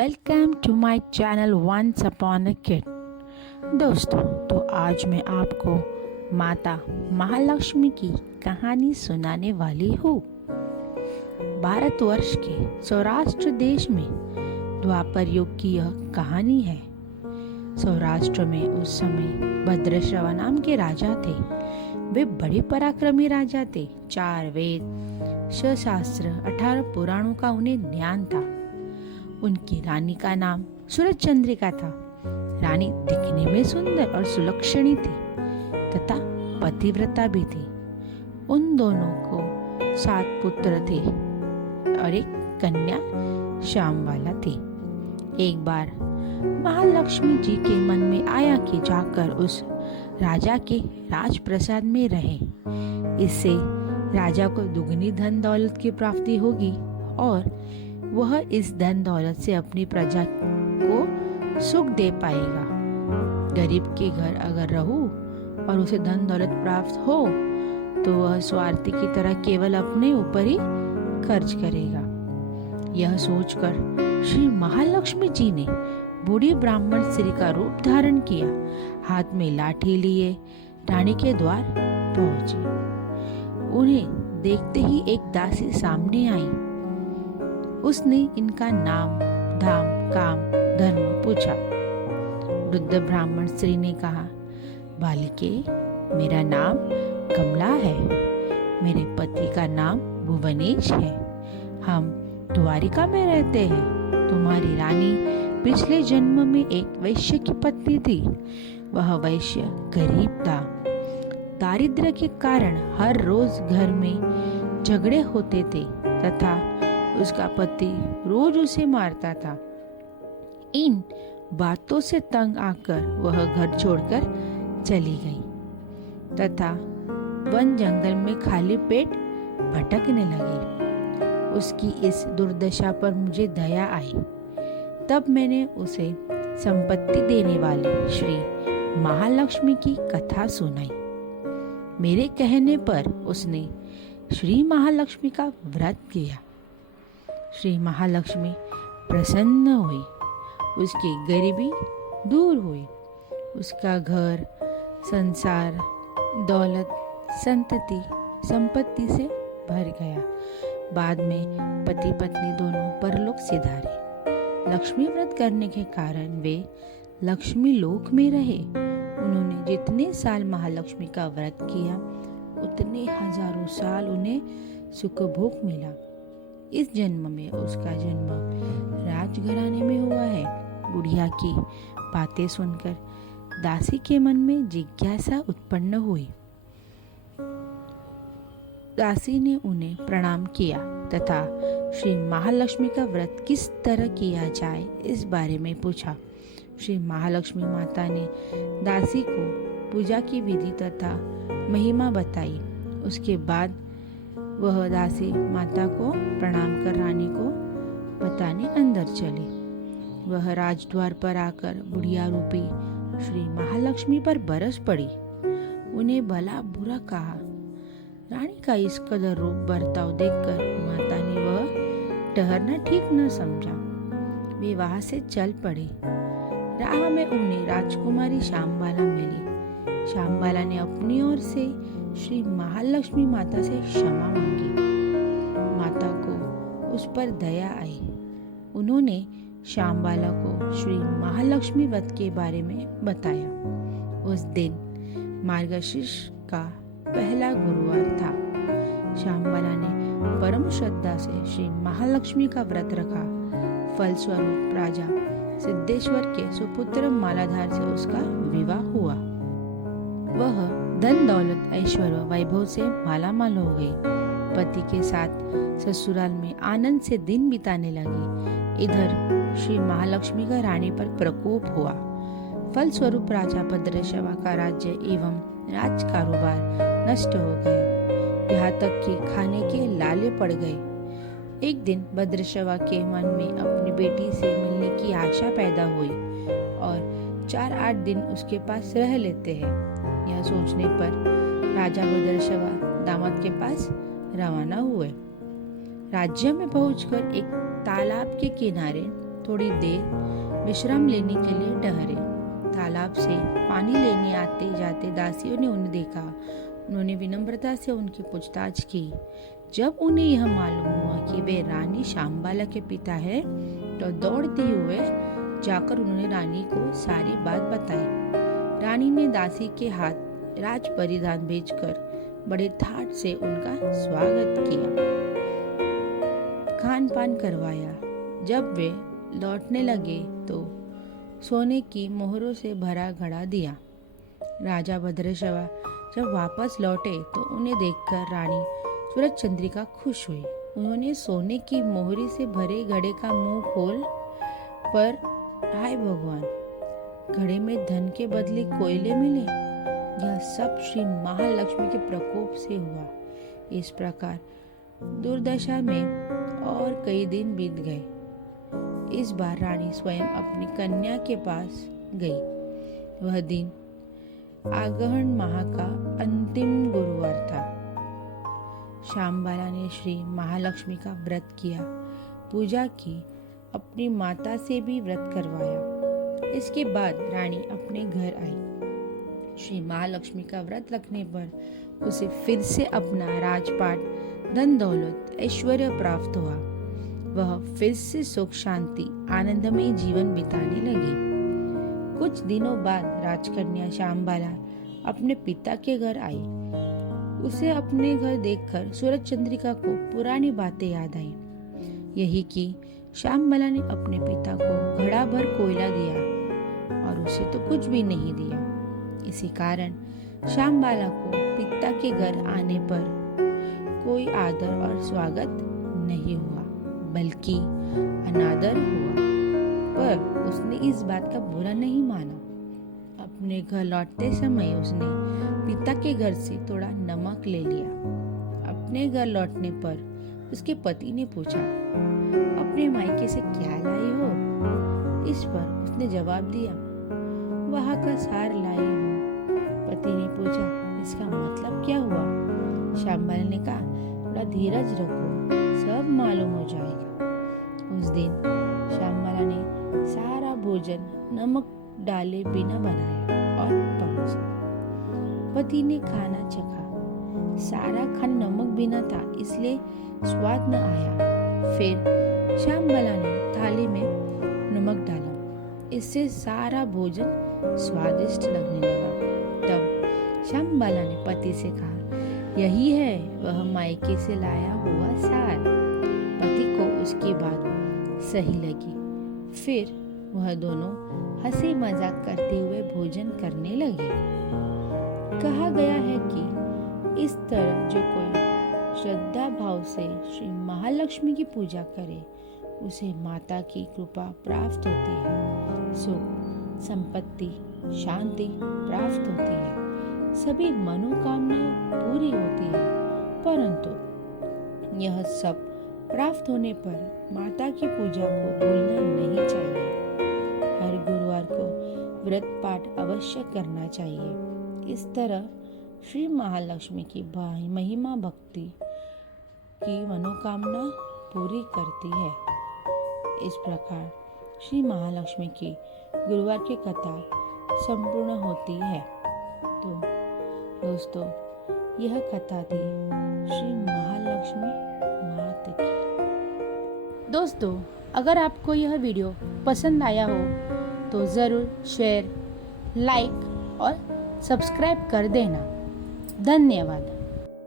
Welcome to my channel once upon a kid. दोस्तों, तो आज मैं आपको माता महालक्ष्मी की कहानी सुनाने वाली हूँ। भारतवर्ष के सौराष्ट्र देश में द्वापर युग की यह कहानी है। सौराष्ट्र में उस समय भद्रश्रवा नाम के राजा थे। वे बड़े पराक्रमी राजा थे। 4 वेद, 6 शास्त्र, 18 पुराणों का उन्हें ज्ञान था। उनकी रानी का नाम सूरज चंद्रिका था। रानी दिखने में सुंदर और सुलक्षणी थी तथा पतिव्रता भी थी। उन दोनों को 7 पुत्र थे और एक कन्या श्यामवाला थी। एक बार महालक्ष्मी जी के मन में आया कि जाकर उस राजा के राजप्रसाद में रहे। इससे राजा को दुगनी धन दौलत की प्राप्ति होगी और वह इस धन दौलत से अपनी प्रजा को सुख दे पाएगा। गरीब के घर अगर रहूं और उसे धन दौलत प्राप्त हो तो वह स्वार्थी की तरह केवल अपने ऊपर ही खर्च करेगा। यह सोचकर श्री महालक्ष्मी जी ने बूढ़ी ब्राह्मण स्त्री का रूप धारण किया। हाथ में लाठी लिए रानी के द्वार पहुंची। उन्हें देखते ही एक दासी सामने आई। उसने इनका नाम, धाम, काम, धर्म पूछा। वृद्ध ब्राह्मण स्त्री ने कहा, बालिके, मेरा नाम कमला है। मेरे पति का नाम भुवनेश है। हम द्वारिका में रहते हैं। तुम्हारी रानी पिछले जन्म में एक वैश्य की पत्नी थी। वह वैश्य गरीब था। दारिद्र्य के कारण हर रोज घर में झगड़े होते थे तथा उसका पति रोज उसे मारता था। इन बातों से तंग आकर वह घर छोड़कर चली गई तथा वन जंगल में खाली पेट भटकने लगी। उसकी इस दुर्दशा पर मुझे दया आई। तब मैंने उसे संपत्ति देने वाली श्री महालक्ष्मी की कथा सुनाई। मेरे कहने पर उसने श्री महालक्ष्मी का व्रत किया। श्री महालक्ष्मी प्रसन्न हुई। उसकी गरीबी दूर हुई। उसका घर, संसार, दौलत, संपत्ति से भर गया। बाद में पति पत्नी दोनों परलोक सिधारे। लक्ष्मी व्रत करने के कारण वे लक्ष्मी लोक में रहे। उन्होंने जितने साल महालक्ष्मी का व्रत किया उतने हजारों साल उन्हें सुख भोग मिला। इस जन्म में उसका जन्म राजघराने में हुआ है। बुढ़िया की बातें सुनकर दासी के मन में जिज्ञासा उत्पन्न हुई। दासी ने उन्हें प्रणाम किया तथा श्री महालक्ष्मी का व्रत किस तरह किया जाए इस बारे में पूछा। श्री महालक्ष्मी माता ने दासी को पूजा की विधि तथा महिमा बताई। उसके बाद वह दासी माता को प्रणाम कर रानी को बताने अंदर चली। वह राजद्वार पर आकर बुढ़िया रूपी श्री महालक्ष्मी पर बरस पड़ी। उन्हें भला बुरा कहा। रानी का इस कदर रूप बर्ताव देखकर माता ने वह ठहरना ठीक न समझा। वे वहां से चल पड़े। राह में उन्हें राजकुमारी श्यामबाला मिली। श्यामबाला ने अपनी ओर से श्री महालक्ष्मी माता से क्षमा मांगी। माता को उस पर दया आई। उन्होंने श्यामबाला को श्री महालक्ष्मी व्रत के बारे में बताया। उस दिन मार्गशीर्ष का पहला गुरुवार था। श्यामबाला ने परम श्रद्धा से श्री महालक्ष्मी का व्रत रखा। फलस्वरूप राजा सिद्धेश्वर के सुपुत्र मालाधार से उसका विवाह हुआ। वह धन दौलत ऐश्वर्य वैभव से मालामाल हो गई। पति के साथ ससुराल में आनंद से दिन बिताने लगी। इधर श्री महालक्ष्मी का रानी पर प्रकोप हुआ। फलस्वरूप राजा भद्रश्रवा का राज्य एवं राज कारोबार नष्ट हो गया। यहाँ तक कि खाने के लाले पड़ गए। एक दिन भद्रश्रवा के मन में अपनी बेटी से मिलने की आशा पैदा हुई और 4-8 दिन उसके पास रह लेते हैं। यह सोचने पर राजा भद्रश्रवा दामाद के पास रवाना हुए। राज्य में पहुंचकर एक तालाब के किनारे थोड़ी देर विश्राम लेने के लिए ठहरे। तालाब से पानी लेने आते जाते दासियों ने उन्हें देखा। उन्होंने विनम्रता से उनकी पूछताछ की। जब उन्हें यह मालूम हुआ कि वे रानी शांबाला के पिता हैं, तो दौड़ते हुए जाकर उन्होंने रानी को सारी बात बताई। रानी ने दासी के हाथ राज परिधान भेजकर बड़े ठाट से उनका स्वागत किया, खान पान करवाया। जब वे लौटने लगे तो सोने की मोहरों से भरा घड़ा दिया। राजा भद्रशवा जब वापस लौटे तो उन्हें देखकर रानी सूरज चंद्रिका खुश हुई। उन्होंने सोने की मोहरी से भरे घड़े का मुंह खोल पर, हाय भगवान, घड़े में धन के बदले कोयले मिले। यह सब श्री महालक्ष्मी के प्रकोप से हुआ। इस प्रकार दुर्दशा में और कई दिन बीत गए। इस बार रानी स्वयं अपनी कन्या के पास गई। वह दिन आगहन माह का अंतिम गुरुवार था। शांबाला ने श्री महालक्ष्मी का व्रत किया, पूजा की, अपनी माता से भी व्रत करवाया। इसके बाद रानी अपने घर आई। श्री महालक्ष्मी का व्रत रखने पर उसे फिर से अपना राजपाट, धन दौलत, ऐश्वर्य प्राप्त हुआ। वह फिर से सुख शांति आनंदमय जीवन बिताने लगी। कुछ दिनों बाद राजकन्या शांबाला अपने पिता के घर आई। उसे अपने घर देखकर सूरज चंद्रिका को पुरानी बातें याद आई। यही कि शांबाला ने अपने पिता को घड़ा भर कोयला दिया और उसे तो कुछ भी नहीं दिया। इसी कारण शांबाला को पिता के घर आने पर कोई आदर और स्वागत नहीं हुआ, बल्कि अनादर हुआ। पर उसने इस बात का बुरा नहीं माना। अपने घर लौटते समय उसने पिता के घर से थोड़ा नमक ले लिया। अपने घर लौटने पर उसके पति ने पूछा, अपने मायके से क्या लाई हो? इस पर उसने जवाब दिया, वहाँ का सार लाई हूँ। पति ने पूछा, इसका मतलब क्या हुआ? शांबाला ने कहा, थोड़ा धीरज रखो, सब मालूम हो जाएगा। उस दिन शांबाला ने सारा भोजन नमक डाले बिना बनाया और परोसा। पति ने खाना चखा। सारा खाना नमक बिना था, इसलिए स्वाद न आया। फिर शांबाला ने थाली में नमक डाला। इससे सारा भोजन स्वादिष्ट लगने लगा। तब शांबाला ने पति से कहा, यही है वह मायके से लाया हुआ सार। पति को उसकी बात सही लगी। फिर वह दोनों हंसी मजाक करते हुए भोजन करने लगे। कहा गया है कि इस तरह जो कोई श्रद्धा भाव से श्री महालक्ष्मी की पूजा करे, उसे माता की कृपा प्राप्त होती है, सुख, संपत्ति, शांति प्राप्त होती है, सभी मनोकामनाएं पूरी होती है। परंतु यह सब प्राप्त होने पर माता की पूजा को भूलना नहीं चाहिए। हर गुरुवार को व्रत पाठ अवश्य करना चाहिए। इस तरह श्री महालक्ष्मी की महिमा भक्ति की मनोकामना पूरी करती है। इस प्रकार श्री महालक्ष्मी की गुरुवार की कथा संपूर्ण होती है। तो दोस्तों, यह कथा थी श्री महालक्ष्मी माता की। दोस्तों, अगर आपको यह वीडियो पसंद आया हो तो ज़रूर शेयर, लाइक और सब्सक्राइब कर देना। धन्यवाद।